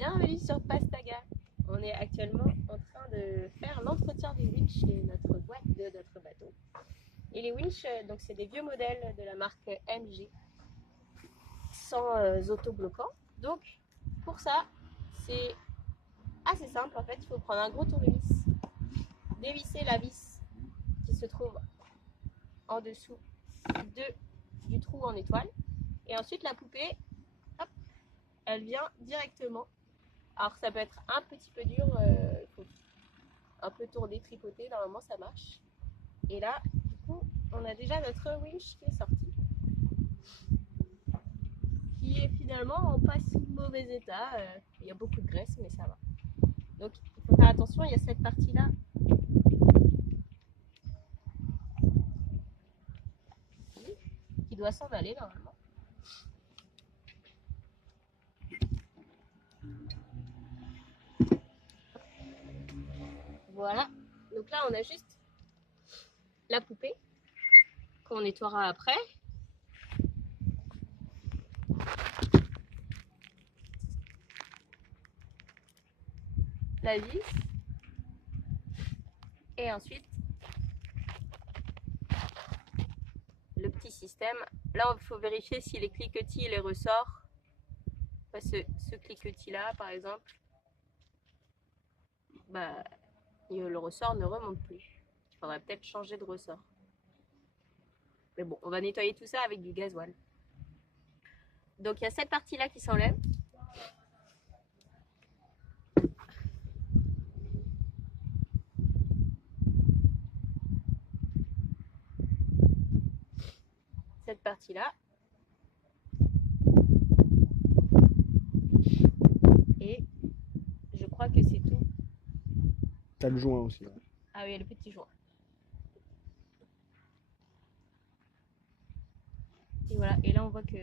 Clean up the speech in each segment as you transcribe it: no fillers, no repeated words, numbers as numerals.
Bienvenue sur Pastaga. On est actuellement en train de faire l'entretien des winches de notre boîte, de notre bateau. Et les winches, donc c'est des vieux modèles de la marque MG, sans autobloquant. Donc pour ça, c'est assez simple en fait. Il faut prendre un gros tournevis, dévisser la vis qui se trouve en dessous du trou en étoile. Et ensuite la poupée, hop, elle vient directement. Alors ça peut être un petit peu dur, il faut un peu tourner, tripoter, normalement ça marche. Et là, du coup, on a déjà notre winch qui est sorti, qui est finalement en pas si mauvais état. Il y a beaucoup de graisse, mais ça va. Donc il faut faire attention, il y a cette partie-là qui doit s'en aller normalement. Voilà, donc là on a juste la poupée qu'on nettoiera après. La vis. Et ensuite le petit système. Là il faut vérifier si les cliquetis et les ressorts, ce cliquetis là par exemple, le ressort ne remonte plus. Il faudrait peut-être changer de ressort. Mais bon, on va nettoyer tout ça avec du gasoil. Donc il y a cette partie là qui s'enlève. Cette partie là. Et je crois que c'est tout. T'as le joint aussi. Ouais. Ah oui, le petit joint. Et voilà, et là on voit que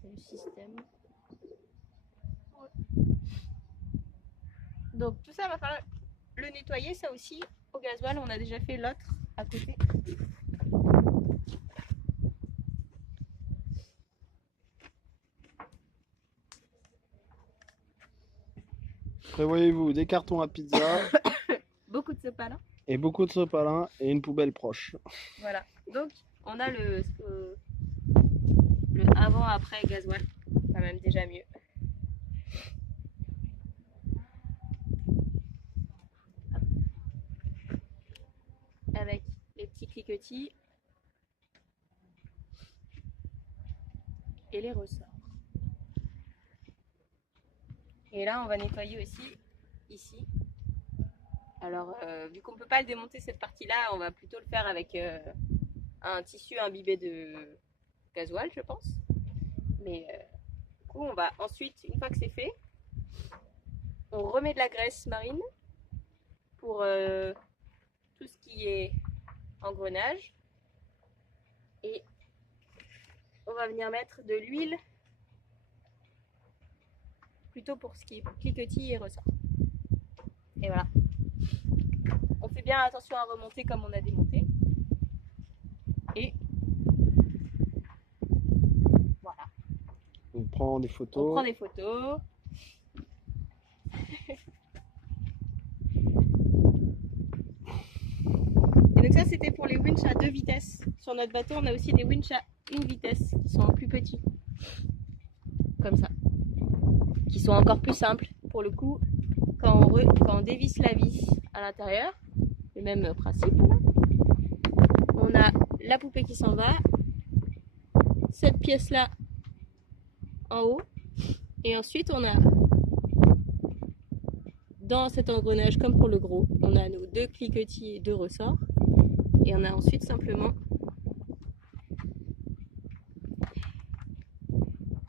c'est le système. Donc tout ça va falloir le nettoyer, ça aussi au gasoil. On a déjà fait l'autre à côté. Prévoyez-vous des cartons à pizza. Beaucoup de sopalin. Et beaucoup de sopalin et une poubelle proche. Voilà, donc on a le avant-après gasoil, quand même déjà mieux. Hop. Avec les petits cliquetis et les ressorts. Et là on va nettoyer aussi ici. Alors vu qu'on ne peut pas le démonter cette partie là, on va plutôt le faire avec un tissu imbibé de gasoil je pense. Mais du coup on va ensuite, une fois que c'est fait, on remet de la graisse marine pour tout ce qui est engrenage. Et on va venir mettre de l'huile plutôt pour ce qui est cliquetis et ressort. Et voilà. On fait bien attention à remonter comme on a démonté. Et voilà. On prend des photos. On prend des photos. Et donc ça c'était pour les winches à 2 vitesses. Sur notre bateau on a aussi des winches à 1 vitesse qui sont plus petits. Comme ça. Qui sont encore plus simples. Pour le coup, quand on dévisse la vis à l'intérieur, le même principe là. On a la poupée qui s'en va, cette pièce là en haut, et ensuite on a dans cet engrenage, comme pour le gros, on a nos 2 cliquetis et 2 ressorts, et on a ensuite simplement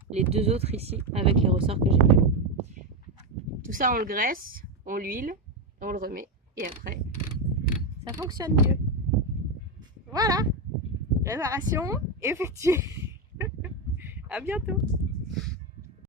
les 2 autres ici avec les ressorts que j'ai pas mis. Tout ça on le graisse, on l'huile, on le remet, et après ça fonctionne mieux. Voilà, réparation effectuée. À bientôt.